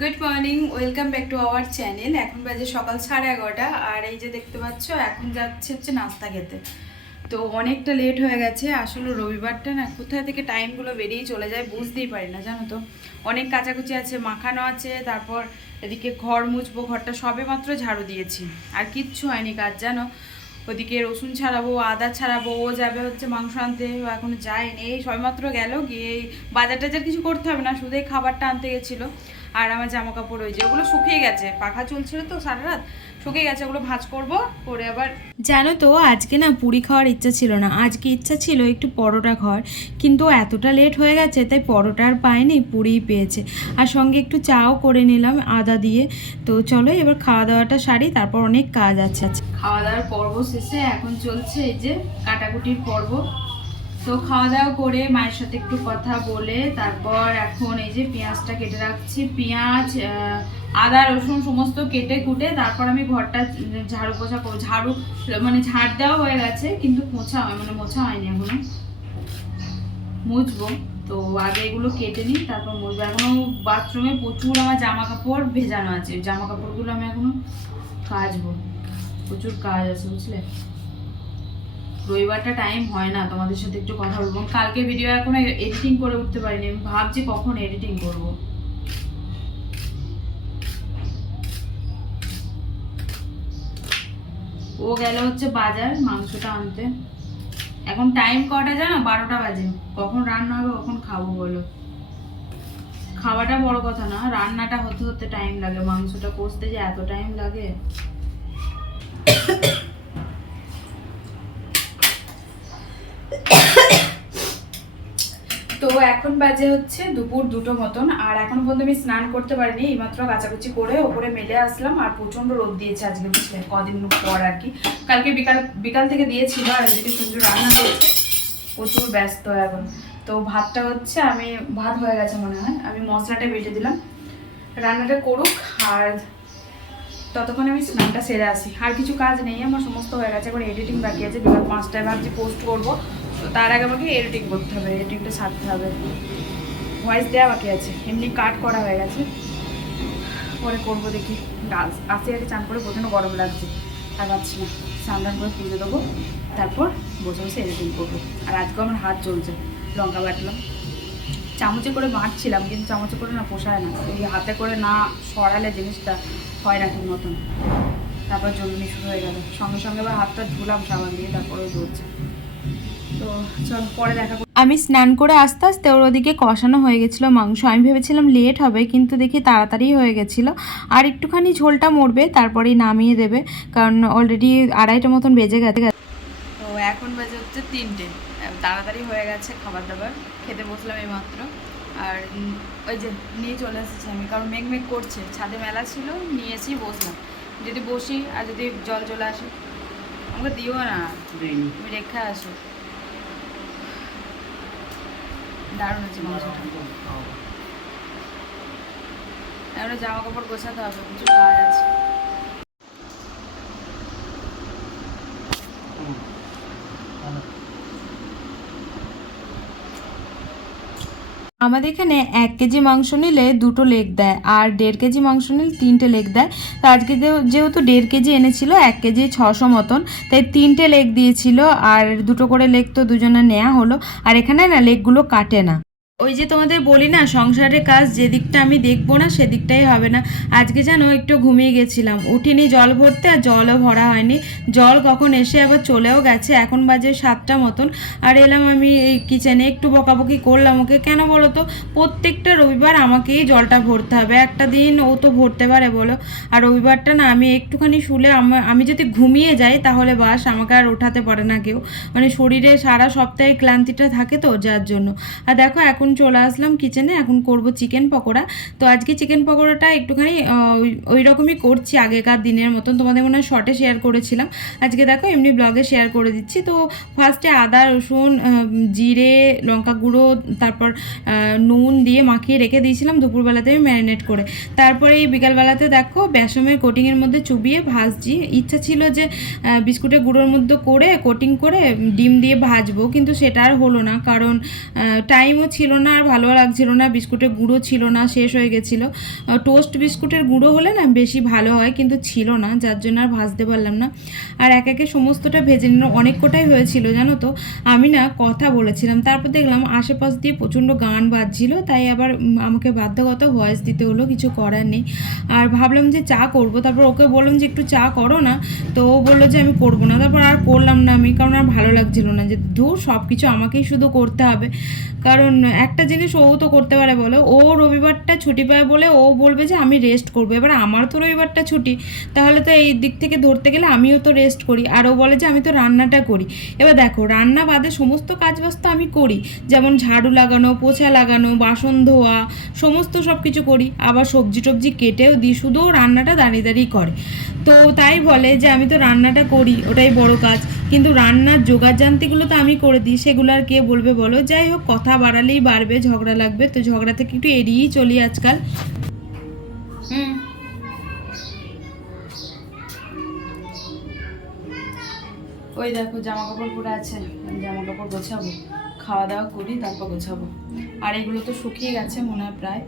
Good morning, welcome back to our channel. এখন বাজে সকাল 11:30 আর এই যে দেখতে পাচ্ছ এখন যাচ্ছে নাস্তা খেতে। তো অনেকটা লেট হয়ে গেছে। আসলে রবিবারটা না কোথায় থেকে টাইমগুলো বেরিয়ে চলে যায় বুঝতেই পারি না, জানো তো। অনেক কাচাকুচি আছে, মাখানো আছে, তারপর এদিকে ঘর মুছবো, ঘরটা সবে মাত্র ঝাড়ু দিয়েছি, আর কিচ্ছু হয়নি কাজ, জানো। ওদিকে রসুন ছাড়াবো, আদা ছাড়াবো, ও যাবে হচ্ছে মাংস আনতে, ও এখনো যায়নি, এই সবেমাত্র গেল গিয়ে। বাজার টাজার কিছু করতে হবে না, শুধু এই খাবারটা আনতে গেছিলো। আর আমার জামা কাপড় ওই যে ওগুলো শুকিয়ে গেছে, পাখা চলছিল তো সারা রাত, শুকিয়ে গেছে, ওগুলো ভাঁজ করব করে আবার। জানো তো আজকে না পুরি খাওয়ার ইচ্ছা ছিল না, আজকে ইচ্ছা ছিল একটু পরোটা খাওয়ার, কিন্তু এতটা লেট হয়ে গেছে তাই পরোটা আর পাইনি, পুরিই পেয়েছে। আর সঙ্গে একটু চাও করে নিলাম আদা দিয়ে। তো চলো এবার খাওয়া দাওয়াটা সারি, তারপর অনেক কাজ আছে। খাওয়া দাওয়ার পর্ব শেষে এখন চলছে এই যে কাটাকুটির পর্ব। তো খাওয়া দাওয়া করে মায়ের সাথে একটু কথা বলে তারপর এখন এই যে পেঁয়াজটা কেটে রাখছি, পেঁয়াজ আদা রসুন সমস্ত কেটে কুটে তারপর আমি ঘরটা ঝাড়ু পোছা করবো। ঝাড়ু মানে ঝাড় দেওয়া হয়ে গেছে কিন্তু মোছা হয়নি এখনো, মুছবো। তো আগে এগুলো কেটে নিই তারপর মুছবো। এখনো বাথরুমে প্রচুর আমার জামা কাপড় ভেজানো আছে, জামা কাপড়গুলো আমি এখনো কাচবো, প্রচুর কাজ আছে বুঝলে। রবিবারটা টাইম হয় না তোমাদের সাথে একটু কথা বলবো। কালকে ভিডিও এখনো এডিটিং করে উঠতে পারিনি, আমি ভাবছি কখন এডিটিং করব। ও গেল হচ্ছে বাজার মাংসটা আনতে। এখন টাইম কটা জানো? 12টা বাজে। কখন রান্না হবে কখন খাবো বলো? খাওয়াটা বড় কথা না, রান্নাটা হতে হতে টাইম লাগে, মাংসটা কষতে যে এত টাইম লাগে। তো এখন বাজে হচ্ছে দুপুর 2টো মতন, আর এখন পর্যন্ত আমি স্নান করতে পারিনি, এইমাত্র কাচাকুচি করে ওপরে মেলে আসলাম। আর প্রচন্ড রোদ দিয়েছে আজকে বুঝলে, কদিন পর আর কি। কালকে বিকাল থেকে দিয়েছিল, আর এদিকে সঞ্জু রান্না করেছে, প্রচুর ব্যস্ত এখন। তো ভাতটা হচ্ছে, আমি ভাত হয়ে গেছে মনে হয়, আমি মশলাটা বেটে দিলাম, রান্নাটা করুক। আর ততক্ষণে আমি স্নানটা সেরে আসি। আর কিছু কাজ নেই আমার, সমস্ত হয়ে গেছে, এখন এডিটিং বাকি আছে। বিকাল 5টায় ভাবছি পোস্ট করবো, তো তার আগে আমাকে এডিটিং করতে হবে, এডিটিংটা সারতে হবে। ভয়েস দেওয়া বাকি আছে, এমনি কাট করা হয়ে গেছে, পরে করবো দেখি। আসি আগে চান করে, প্রচণ্ড গরম লাগছে, আর পাচ্ছি না। স্নান করে পুজো দেবো, তারপর বসে বসে এডিটিং করবো। আর আজকেও আমার হাত চলছে, লঙ্কা বাটলাম, চামচে করে বাঁটছিলাম, কিন্তু চামচে করে না পোষায় না, ওই হাতে করে না সরালে জিনিসটা হয় না ঠিক মতন। তারপর জ্বলনি শুরু হয়ে গেল, সঙ্গে সঙ্গে আবার হাতটা ধুলাম সাবান দিয়ে, তারপরেও জ্বলছে। তো চল পরে দেখা। আমি স্নান করে আস্তে আস্তে ওর ওদিকে কষানো হয়ে গেছিলো মাংস, আমি ভেবেছিলাম লেট হবে, কিন্তু দেখি তাড়াতাড়ি হয়ে গেছিলো। আর একটুখানি ঝোলটা মরবে তারপরেই নামিয়ে দেবে, কারণ অলরেডি 2:30 মতন বেজে গেছে। তো এখন বাজে হচ্ছে 3টে, তাড়াতাড়ি হয়ে গেছে খাবার দাবার, খেতে বসলাম এই মাত্র। আর ওই যে নিয়ে চলে এসেছি আমি, কারণ মেঘ করছে, ছাদে মেলা ছিল, নিয়ে এসেই বসলাম। যদি বসি আর যদি জল চলে আসে আমাকে দিও না, তুমি রেখে আসো। দারুণ আছে মাংসটা। এখন জামা কাপড় গোছাতে হবে, কিছু কাজ আছে। আমাদের এখানে 1 কেজি মাংস নিলে 2টো লেগ দেয়, আর 1.5 কেজি মাংস নিলে 3টে লেগ দেয়। তো আজকে যেহেতু 1.5 কেজি এনেছিল, 1 কেজি 600 মতন, তাই 3টে লেগ দিয়েছিল, আর 2টো করে লেগ তো দুজনে নেওয়া হলো। আর এখানে না লেগগুলো কাটে না। ওই যে তোমাদের বলি না, সংসারের কাজ যেদিকটা আমি দেখবো না সেদিকটাই হবে না। আজকে যেন একটু ঘুমিয়ে গেছিলাম, উঠিনি জল ভরতে, আর জলও ভরা হয়নি। জল কখন এসে আবার চলেও গেছে, এখন বাজে 7টা মতন। আর এলাম আমি এই কিচেনে, একটু বকাবকি করলাম ওকে, কেন বলো তো, প্রত্যেকটা রবিবার আমাকেই জলটা ভরতে হবে, একটা দিন ও তো ভরতে পারে বলো। আর রবিবারটা না আমি একটুখানি শুলে আমি যদি ঘুমিয়ে যাই তাহলে বাস, আমাকে আর ওঠাতে পারে না কেউ, মানে শরীরে সারা সপ্তাহে ক্লান্তিটা থাকে তো, যার জন্য। আর দেখো এখন চলে আসলাম কিচেনে, এখন করব চিকেন পকোড়া। তো আজকে চিকেন পকোড়াটা একটুখানি ওই রকমই করছি আগেকার দিনের মতন, তোমাদের মনে হয় শর্টে শেয়ার করেছিলাম, আজকে দেখো এমনি ব্লগে শেয়ার করে দিচ্ছি। তো ফার্স্টে আদা রসুন জিরে লঙ্কা গুঁড়ো তারপর নুন দিয়ে মাখিয়ে রেখে দিয়েছিলাম দুপুরবেলাতে আমি ম্যারিনেট করে। তারপরে এই বিকালবেলাতে দেখো বেসমের কোটিংয়ের মধ্যে চুবিয়ে ভাজছি। ইচ্ছা ছিল যে বিস্কুটের গুঁড়োর মধ্যে করে কোটিং করে ডিম দিয়ে ভাজবো, কিন্তু সেটা আর হলো না, কারণ টাইমও ছিল না আর ভালো লাগছিল না, বিস্কুটের গুঁড়ো ছিল না, শেষ হয়ে গেছিলো। টোস্ট বিস্কুটের গুঁড়ো হলে না বেশি ভালো হয়, কিন্তু ছিল না, যার জন্য আর ভাজতে পারলাম না। আর এক একে সমস্তটা ভেজে নিলাম, অনেক কটাই হয়েছিল জানো তো। আমি না কথা বলেছিলাম, তারপর দেখলাম আশেপাশ দিয়ে প্রচণ্ড গান বাজছিল, তাই আবার আমাকে বাধ্যগত ভয়েস দিতে হলো, কিছু করার নেই। আর ভাবলাম যে চা করব, তারপর ওকে বললাম যে একটু চা করো না, তো ও বললো যে আমি করবো না। তারপর আর করলাম না আমি, কারণ আর ভালো লাগছিল না যে ধুর সব কিছু আমাকেই শুধু করতে হবে। কারণ একটা জিনিস ও তো করতে পারে বলো, ও রবিবারটা ছুটি পায় বলে ও বলবে যে আমি রেস্ট করবো, এবার আমার তো রবিবারটা ছুটি, তাহলে তো এই দিক থেকে ধরতে গেলে আমিও তো রেস্ট করি। আর ও বলে যে আমি তো রান্নাটা করি। এবার দেখো, রান্না বাদে সমস্ত কাজবাজ তো আমি করি, যেমন ঝাড়ু লাগানো, পোছা লাগানো, বাসন ধোয়া, সমস্ত সব কিছু করি, আবার সবজি টবজি কেটেও দিই, শুধু রান্নাটা দাঁড়িয়ে দাঁড়িয়ে করে। তো তাই বলে যে আমি তো রান্নাটা করি, ওটাই বড় কাজ, কিন্তু রান্নার জোগাড়যান্তিগুলো তো আমি করে দিই, সেগুলো আর কে বলবে বলো। যাই হোক, কথা বাড়ালেই বাড়বে, ঝগড়া লাগবে, তো ঝগড়া থেকে একটু এড়িয়েই চলি আজকাল। ওই দেখো জামা কাপড় পরে আছে, আমি জামা কাপড় গোছাবো, খাওয়া দাওয়া করি তারপর গোছাবো। আর এগুলো তো শুকিয়ে গেছে মনে হয় প্রায়।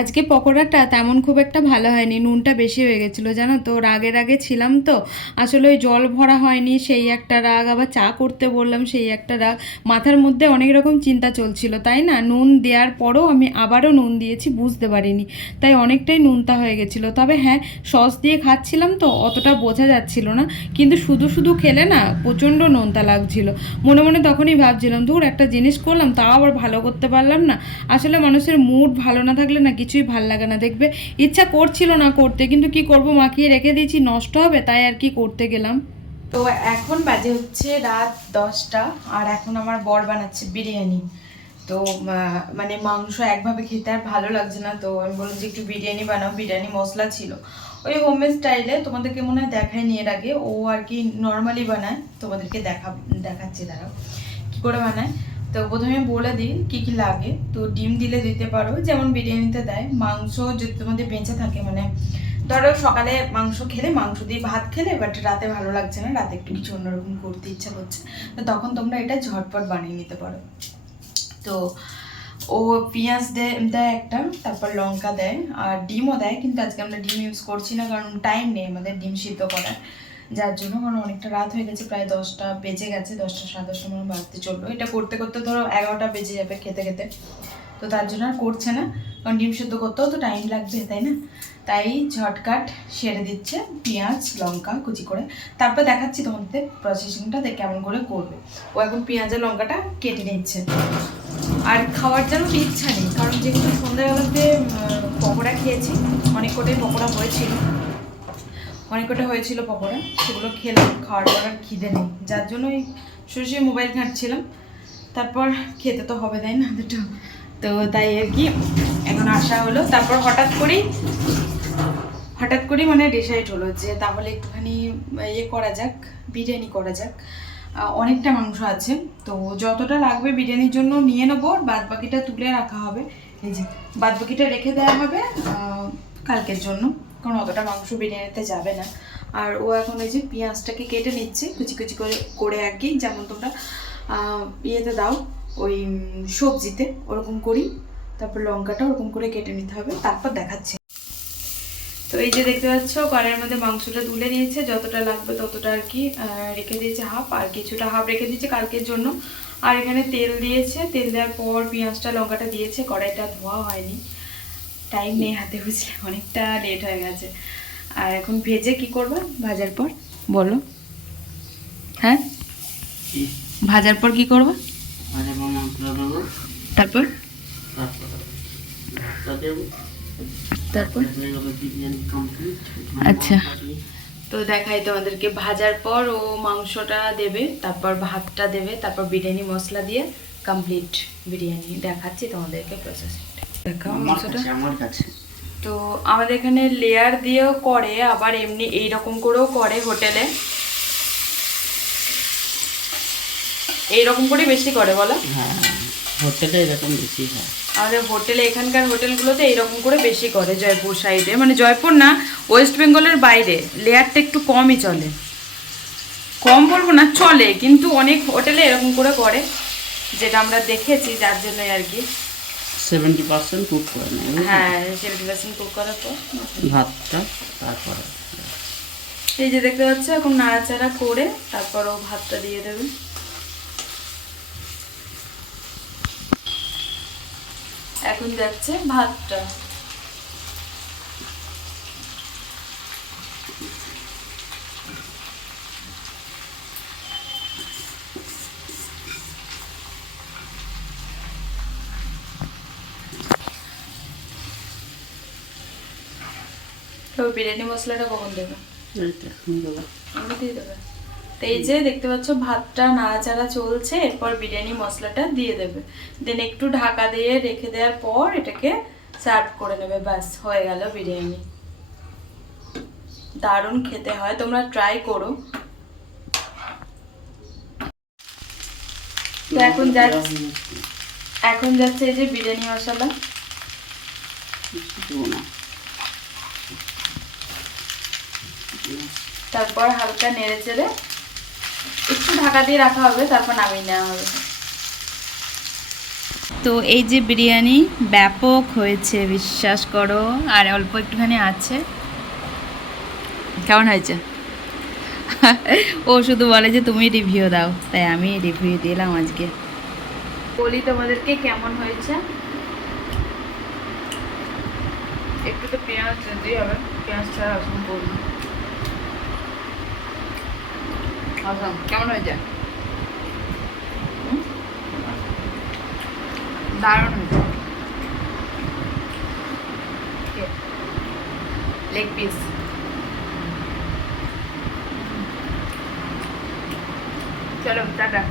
আজকে পকোড়াটা তেমন খুব একটা ভালো হয়নি, নুনটা বেশি হয়ে গেছিলো জানো তো। রাগে ছিলাম তো, আসলে ওই জল ভরা হয়নি সেই একটা রাগ, আবার চা করতে বললাম সেই একটা রাগ, মাথার মধ্যে অনেক রকম চিন্তা চলছিল, তাই না। নুন দেওয়ার পরও আমি আবারও নুন দিয়েছি, বুঝতে পারিনি, তাই অনেকটাই নুনতা হয়ে গেছিলো। তবে হ্যাঁ, সস দিয়ে খাচ্ছিলাম তো অতটা বোঝা যাচ্ছিল না, কিন্তু শুধু শুধু খেলে না প্রচণ্ড নোনতা লাগছিল। মনে মনে তখনই ভাবছিলাম ধুর একটা জিনিস করলাম তাও আবার ভালো করতে পারলাম না। আসলে মানুষের মুড ভালো না থাকলে না কিছুই ভাল লাগে না, দেখবে ইচ্ছা করছিল না করতে, কিন্তু কি করব, মাখিয়ে রেখে দিয়েছি, নষ্ট হবে, তাই আর কি করতে গেলাম। তো এখন বাজে হচ্ছে রাত 10টা, আর এখন আমার বর বানাচ্ছে বিরিয়ানি। তো মানে মাংস একভাবে খেতে আর ভালো লাগছে না, তো আমি বললাম যে একটু বিরিয়ানি বানাও। বিরিয়ানি মশলা ছিল ওই হোমমেড স্টাইলে, তোমাদেরকে মনে হয় দেখায়নি এর আগে, ও আর কি নর্মালি বানায়, তোমাদেরকে দেখাচ্ছি দাঁড়াও কী করে বানায়। তো প্রথমে বলে দিই কী কী লাগে। তো ডিম দিলে দিতে পারো, যেমন বিরিয়ানিতে দেয়। মাংস যদি তোমাদের বেঁচে থাকে, মানে ধরো সকালে মাংস খেলে, মাংস দিয়ে ভাত খেলে, বাট রাতে ভালো লাগছে না, রাতে একটু কিছু অন্যরকম করতে ইচ্ছা করছে, তো তখন তোমরা এটা ঝটপট বানিয়ে নিতে পারো। তো ও পেঁয়াজ দেয় একটা, তারপর লঙ্কা দেয়, আর ডিমও দেয়, কিন্তু আজকে আমরা ডিম ইউজ করছি না, কারণ টাইম নেই আমাদের ডিম সিদ্ধ করার, যার জন্য। কারণ অনেকটা রাত হয়ে গেছে, প্রায় 10টা বেজে গেছে, 10টা সাড়ে 10টার মতো বাজতে চললো। এটা করতে করতে ধরো 11টা বেজে যাবে খেতে খেতে, তো তার জন্য আর করছে না, কারণ ডিম সিদ্ধ করতেও তো টাইম লাগবে, তাই না। তাই ঝটকাট সেরে দিচ্ছে পেঁয়াজ লঙ্কা কুচি করে। তারপর দেখাচ্ছি তোমাদের প্রসেসিংটা কেমন করে করবে। ও এখন পেঁয়াজ আর লঙ্কাটা কেটে নিচ্ছে। আর খাওয়ার যেন ইচ্ছা নেই, কারণ যেহেতু সন্ধ্যাবেলাতে পকোড়া খেয়েছি, অনেক কটাই পকোড়া হয়েছিল পকোড়া, সেগুলো খেলাম, খাওয়ার পর আর খিদে নেই, যার জন্য ওই শুয়ে মোবাইল ঘাঁটছিলাম। তারপর খেতে তো হবে, তাই না দুটো, তো তাই আর কি এখন আসা হলো। তারপর হঠাৎ করেই মানে ডিসাইড হলো যে তাহলে একটুখানি করা যাক, বিরিয়ানি করা যাক। অনেকটা মাংস আছে, তো যতটা লাগবে বিরিয়ানির জন্য নিয়ে নেবো, বাদ বাকিটা তুলে রাখা হবে, এই যে বাদ বাকিটা রেখে দেওয়া হবে কালকের জন্য, কারণ অতটা মাংস বিরিয়ানিতে যাবে না। আর ও এখন এই যে পেঁয়াজটাকে কেটে নিচ্ছে কুচি কুচি করে আর কি, যেমন তোমরা ইয়েতে দাও ওই সবজিতে ওরকম করি। তারপর লঙ্কাটা ওরকম করে কেটে নিতে হবে, তারপর দেখাচ্ছি। তো এই যে দেখতে পাচ্ছ কড়াইয়ের মধ্যে মাংসটা তুলে নিয়েছে, যতটা লাগবে ততটা আর কি রেখে দিয়েছে হাফ, আর কিছুটা হাফ রেখে দিয়েছে কালকের জন্য। আর এখানে তেল দিয়েছে, তেল দেওয়ার পর পেঁয়াজটা লঙ্কাটা দিয়েছে, কড়াইটা ধোয়া হয়নি, টাইম নেই হাতে, বুঝলে অনেকটা লেট হয়ে গেছে। আর এখন ভেজে কি করবে ভাজার পর বলো? হ্যাঁ, ভাজার পর কি করবে? তারপর আচ্ছা, তো দেখাই তোমাদেরকে। ভাজার পর ও মাংসটা দেবে, তারপর ভাতটা দেবে, তারপর বিরিয়ানি মশলা দিয়ে কমপ্লিট বিরিয়ানি। দেখাচ্ছি তোমাদেরকে প্রসেসিংটা, দেখাও মাংসটা আমার কাছে। তো আমাদের এখানে লেয়ার দিয়েও করে, আবার এমনি এইরকম করেও করে, হোটেলে এইরকম করে বেশি করে বলো? হ্যাঁ, হোটেলে এরকম বেশি হয়। আমাদের হোটেলে, এখানকার হোটেলগুলোতে এইরকম করে বেশি করে, জয়পুর সাইডে, মানে জয়পুর না, ওয়েস্ট বেঙ্গলের বাইরে লেয়ারটা একটু কমই চলে, কম বলবো না, চলে, কিন্তু অনেক হোটেলে এরকম করে করে। যেটা আমরা দেখেছি, যার জন্য আর কি। 70% কুক করে নেয়, বুঝলি? হ্যাঁ, 70% কুক করার পর ভাতটা তারপরে এই যে দেখতে পাচ্ছ, এখন নাড়াচাড়া করে তারপর ও ভাতটা দিয়ে দেবে। এখন যাচ্ছে ভাতটা। তো বিরিয়ানি মশলাটা কখন দেবে? এইটা দেবো। আমি দিয়ে দেবে। তো এই যে দেখতে পাচ্ছ ভাতটা নাড়াচাড়া চলছে, এরপর বিরিয়ানি মশলাটা দিয়ে দেবে। দেন একটু ঢাকা দিয়ে রেখে দেওয়ার পর এটাকে সার্ভ করে নেবে। ব্যাস হয়ে গেল বিরিয়ানি। দারুণ খেতে হয়, তোমরা ট্রাই করো। তো এখন যাচ্ছে এই যে বিরিয়ানি মশলা। দেবো না। তারপর হালকা নেড়ে চেড়ে একটু ঢাকা দিয়ে রাখা হবে, তারপর নামিয়ে নেওয়া হবে। তো এই যে বিরিয়ানি ব্যাপক হয়েছে, বিশ্বাস করো। আর অল্প একটুখানি আছে। কেমন হয়েছে? ও শুধু বলে যে তুমি রিভিউ দাও, তাই আমি রিভিউ দিলাম আজকে। বলি তোমাদেরকে কেমন হয়েছে। একটু তো পেঁয়াজ দিতেই হবে, পেঁয়াজ ছাড়া অসম্পূর্ণ। কেমন হয়েছে? দারুণ হয়েছে। Leg piece. চলো টাটা।